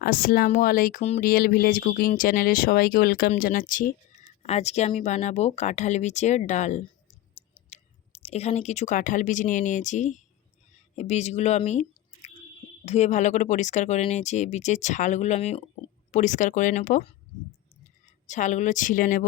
আসসালামু আলাইকুম real village cooking চ্যানেলে সবাইকে ওয়েলকাম জানাচ্ছি। আজকে আমি বানাবো কাঁঠাল বীজের ডাল। এখানে কিছু কাঁঠাল বীজ নিয়ে নিয়েছি। এই বীজগুলো আমি ধুয়ে ভালো করে পরিষ্কার করে নিয়েছি। এই বীজের ছালগুলো আমি পরিষ্কার করে নেব। ছালগুলো ছিলে নেব।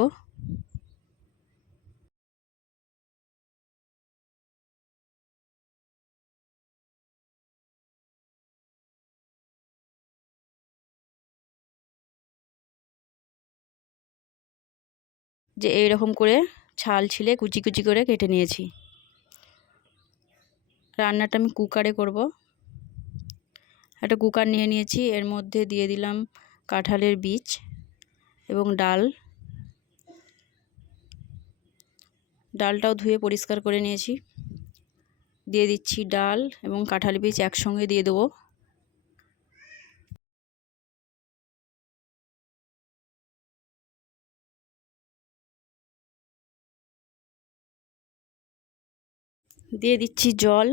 যে এইরকম করে ছাল ছিলে কুচি কুচি করে কেটে নিয়েছি। রান্নাটা আমি কুকারে করব। একটা কুকার নিয়ে নিয়েছি, এর মধ্যে দিয়ে দিলাম কাঁঠালের বীজ এবং ডাল। ডালটাও ধুয়ে পরিষ্কার করে নিয়েছি। দিয়ে দিচ্ছি ডাল এবং কাঁঠাল বীজ একসঙ্গে দিয়ে দেবো। দিয়ে দিচ্ছি জল।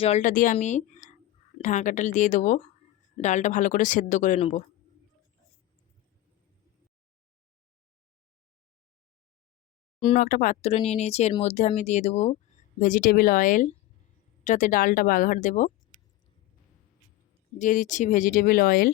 জলটা দিয়ে আমি ঢাকাটা দিয়ে দেবো। ডালটা ভালো করে সেদ্ধ করে নেব। অন্য একটা পাত্র নিয়ে নিয়েছি, এর মধ্যে আমি দিয়ে দেবো ভেজিটেবিল অয়েল এটাতে ডালটা বাঘার দেব। দিয়ে দিচ্ছি ভেজিটেবিল অয়েল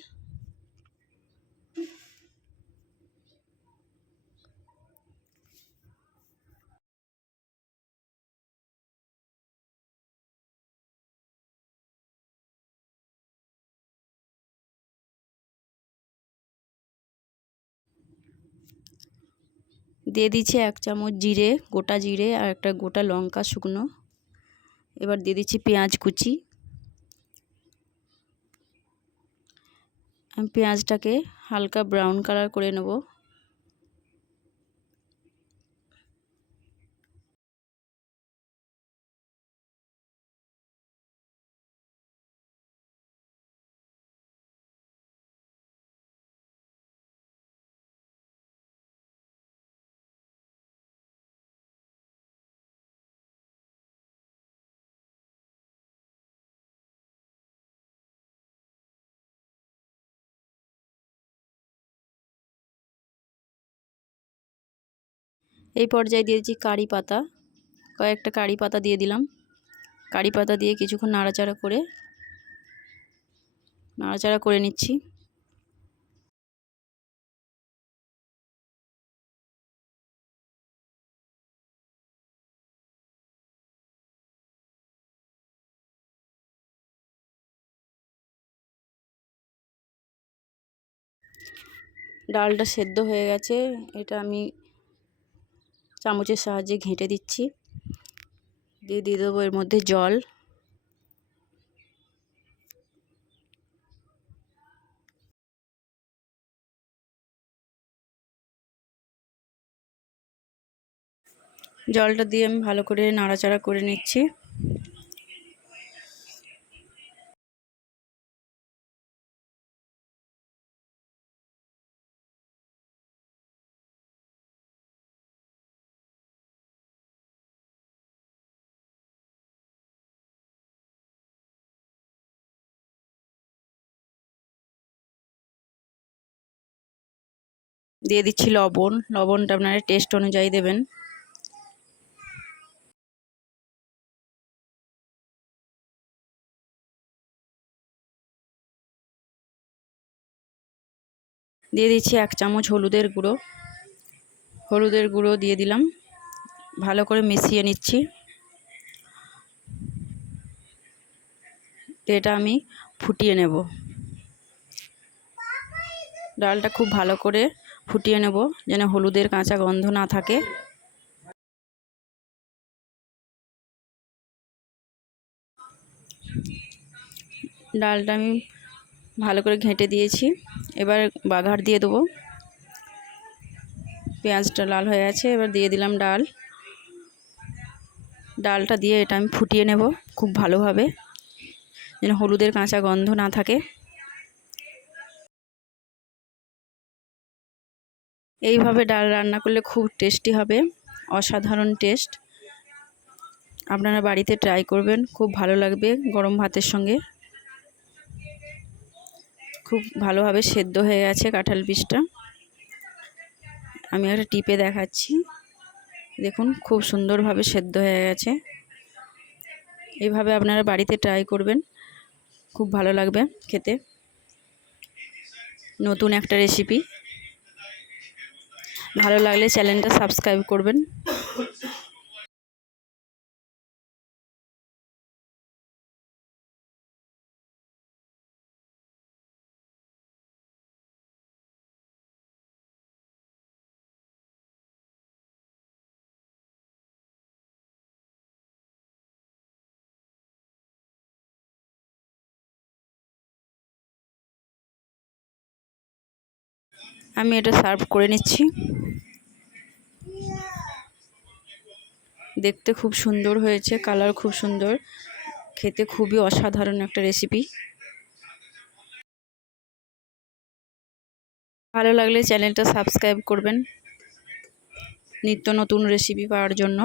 দিয়ে দিচ্ছি এক চামচ জিরে, গোটা জিরে আর একটা গোটা লঙ্কা শুকনো। এবার দিয়ে দিচ্ছি পেঁয়াজ কুচি। আমি পেঁয়াজটাকে হালকা ব্রাউন কালার করে নেব। এই পর্যায়ে দিয়েছি কারি পাতা। কয়েকটা কারি পাতা দিয়ে দিলাম। কারি পাতা দিয়ে কিছুক্ষণ নাড়াচাড়া করে নাড়াচাড়া করে নিচ্ছি। ডালটা সেদ্ধ হয়ে গেছে। এটা আমি চামচের সাহায্যে ঘেঁটে দিচ্ছি। দিয়ে দিয়ে দেবো এর মধ্যে জল। জলটা দিয়ে আমি ভালো করে নাড়াচাড়া করে নিচ্ছি। দিয়ে দিচ্ছি লবণ। লবণটা আপনারা টেস্ট অনুযায়ী দেবেন। দিয়ে দিচ্ছি এক চামচ হলুদের গুঁড়ো। হলুদের গুঁড়ো দিয়ে দিলাম। ভালো করে মিশিয়ে নিচ্ছি। এটা আমি ফুটিয়ে নেব। ডালটা খুব ভালো করে ফুটিয়ে নেব, যেন হলুদের কাঁচা গন্ধ না থাকে। ডালটা আমি ভালো করে ঘেঁটে দিয়েছি। এবার বাঘার দিয়ে দেবো। পেঁয়াজটা লাল হয়ে আছে, এবার দিয়ে দিলাম ডাল। ডালটা দিয়ে এটা আমি ফুটিয়ে নেব খুব ভালোভাবে, যেন হলুদের কাঁচা গন্ধ না থাকে। এইভাবে ডাল রান্না করলে খুব টেস্টি হবে। অসাধারণ টেস্ট আপনারা বাড়িতে ট্রাই করবেন, খুব ভালো লাগবে গরম ভাতের সঙ্গে। খুব ভালোভাবে সেদ্ধ হয়ে গেছে কাঁঠাল বীজটা আমি একটা টিপে দেখাচ্ছি। দেখুন, খুব সুন্দরভাবে সেদ্ধ হয়ে গেছে। এইভাবে আপনারা বাড়িতে ট্রাই করবেন, খুব ভালো লাগবে খেতে। নতুন একটা রেসিপি ভালো লাগলে চ্যানেলটা সাবস্ক্রাইব করবেন। আমি এটা সার্ভ করে নিচ্ছি। দেখতে খুব সুন্দর হয়েছে, কালার খুব সুন্দর। খেতে খুবই অসাধারণ একটা রেসিপি ভালো লাগলে চ্যানেলটা সাবস্ক্রাইব করবেন। নিত্য নতুন রেসিপি পাওয়ার জন্য।